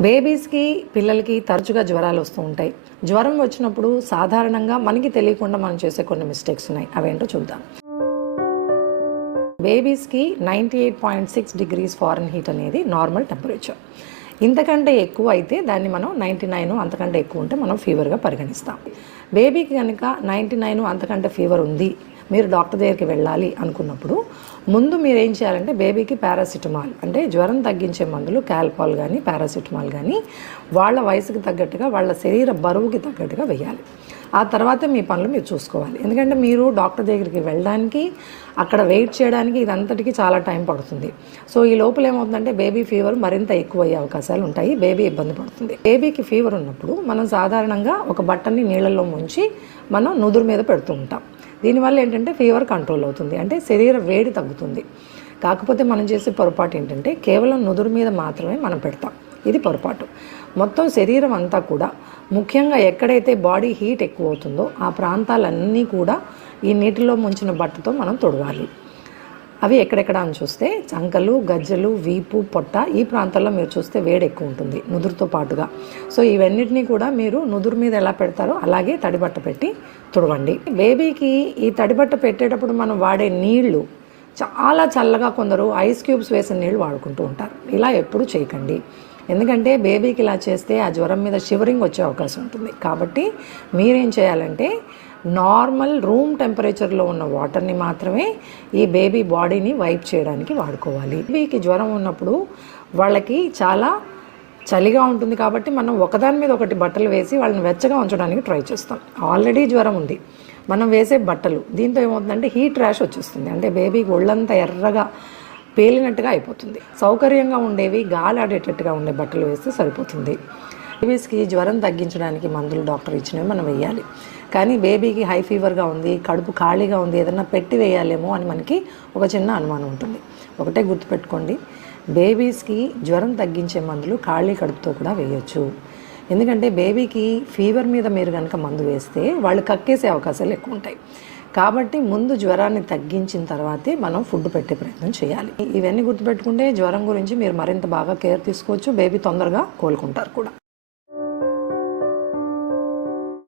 బేబీస్కి పిల్లలకి తరచుగా జ్వరాలు వస్తూ ఉంటాయి. జ్వరం వచ్చినప్పుడు సాధారణంగా మనకి తెలియకుండా మనం చేసే కొన్ని మిస్టేక్స్ ఉన్నాయి. అవేంటో చూద్దాం. బేబీస్కి ninety eight point six degrees Fahrenheit అనేది నార్మల్ టెంపరేచర్ ఇంతకంటే ఎక్కువ అయితే దాన్ని మనం నైంటీ నైన్ అంతకంటే ఎక్కువ ఉంటే మనం ఫీవర్గా పరిగణిస్తాం. బేబీకి కనుక నైంటీ నైన్ అంతకంటే ఫీవర్ ఉంది మీరు డాక్టర్ దగ్గరికి వెళ్ళాలి అనుకున్నప్పుడు ముందు మీరు ఏం చేయాలంటే బేబీకి పారాసిటమాల్ అంటే జ్వరం తగ్గించే మందులు క్యాల్పాల్ కానీ పారాసిటమాల్ కానీ వాళ్ళ వయసుకి తగ్గట్టుగా వాళ్ళ శరీర బరువుకి తగ్గట్టుగా వేయాలి. ఆ తర్వాత మీ పనులు మీరు చూసుకోవాలి. ఎందుకంటే మీరు డాక్టర్ దగ్గరికి వెళ్ళడానికి అక్కడ వెయిట్ చేయడానికి ఇదంతటికి చాలా టైం పడుతుంది. సో ఈ లోపల ఏమవుతుందంటే బేబీ ఫీవర్ మరింత ఎక్కువ అయ్యే అవకాశాలు ఉంటాయి. బేబీ ఇబ్బంది పడుతుంది. బేబీకి ఫీవర్ ఉన్నప్పుడు మనం సాధారణంగా ఒక బట్టని నీళ్ళల్లో ముంచి మనం నుదురు మీద పెడుతూ ఉంటాం. దీనివల్ల ఏంటంటే ఫీవర్ కంట్రోల్ అవుతుంది. అంటే శరీర వేడి తగ్గుతుంది. కాకపోతే మనం చేసే పొరపాటు ఏంటంటే కేవలం నుదురు మీద మాత్రమే మనం పెడతాం. ఇది పొరపాటు. మొత్తం శరీరం అంతా కూడా ముఖ్యంగా ఎక్కడైతే బాడీ హీట్ ఎక్కువ అవుతుందో ఆ ప్రాంతాలన్నీ కూడా ఈ నీటిలో ముంచిన బట్టతో మనం తొడవాలి. అవి ఎక్కడెక్కడ అని చూస్తే చంకలు గజ్జలు వీపు పొట్ట ఈ ప్రాంతాల్లో మీరు చూస్తే వేడి ఎక్కువ ఉంటుంది నుదురుతో పాటుగా. సో ఇవన్నిటినీ కూడా మీరు నుదురు మీద ఎలా పెడతారో అలాగే తడిబట్ట పెట్టి తుడవండి. బేబీకి ఈ తడిబట్ట పెట్టేటప్పుడు మనం వాడే నీళ్ళు చాలా చల్లగా కొందరు ఐస్ క్యూబ్స్ వేసిన నీళ్ళు వాడుకుంటూ ఉంటారు. ఇలా ఎప్పుడు చేయకండి. ఎందుకంటే బేబీకి ఇలా చేస్తే ఆ జ్వరం మీద షివరింగ్ వచ్చే అవకాశం ఉంటుంది. కాబట్టి మీరేం చేయాలంటే నార్మల్ రూమ్ టెంపరేచర్లో ఉన్న వాటర్ని మాత్రమే ఈ బేబీ బాడీని వైప్ చేయడానికి వాడుకోవాలి. బేబీకి జ్వరం ఉన్నప్పుడు వాళ్ళకి చాలా చలిగా ఉంటుంది కాబట్టి మనం ఒకదాని మీద ఒకటి బట్టలు వేసి వాళ్ళని వెచ్చగా ఉంచడానికి ట్రై చేస్తాం. ఆల్రెడీ జ్వరం ఉంది. మనం వేసే బట్టలు దీంతో ఏమవుతుందంటే హీట్ ర్యాష్ వచ్చేస్తుంది. అంటే బేబీకి ఒళ్ళంతా ఎర్రగా పేలినట్టుగా అయిపోతుంది. సౌకర్యంగా ఉండేవి గాలి ఆడేటట్టుగా ఉండే బట్టలు వేస్తే సరిపోతుంది. బేబీస్కి జ్వరం తగ్గించడానికి మందులు డాక్టర్ ఇచ్చినవి మనం వేయాలి కానీ బేబీకి హై ఫీవర్గా ఉంది కడుపు ఖాళీగా ఉంది ఏదన్నా పెట్టి వేయాలేమో అని మనకి ఒక చిన్న అనుమానం ఉంటుంది. ఒకటే గుర్తుపెట్టుకోండి బేబీస్కి జ్వరం తగ్గించే మందులు ఖాళీ కడుపుతో కూడా వేయొచ్చు. ఎందుకంటే బేబీకి ఫీవర్ మీద మీరు కనుక మందు వేస్తే వాళ్ళు కక్కేసే అవకాశాలు ఎక్కువ ఉంటాయి. కాబట్టి ముందు జ్వరాన్ని తగ్గించిన తర్వాతే మనం ఫుడ్ పెట్టే ప్రయత్నం చేయాలి. ఇవన్నీ గుర్తుపెట్టుకుంటే జ్వరం గురించి మీరు మరింత బాగా కేర్ తీసుకోవచ్చు బేబీ తొందరగా కోలుకుంటారు కూడా.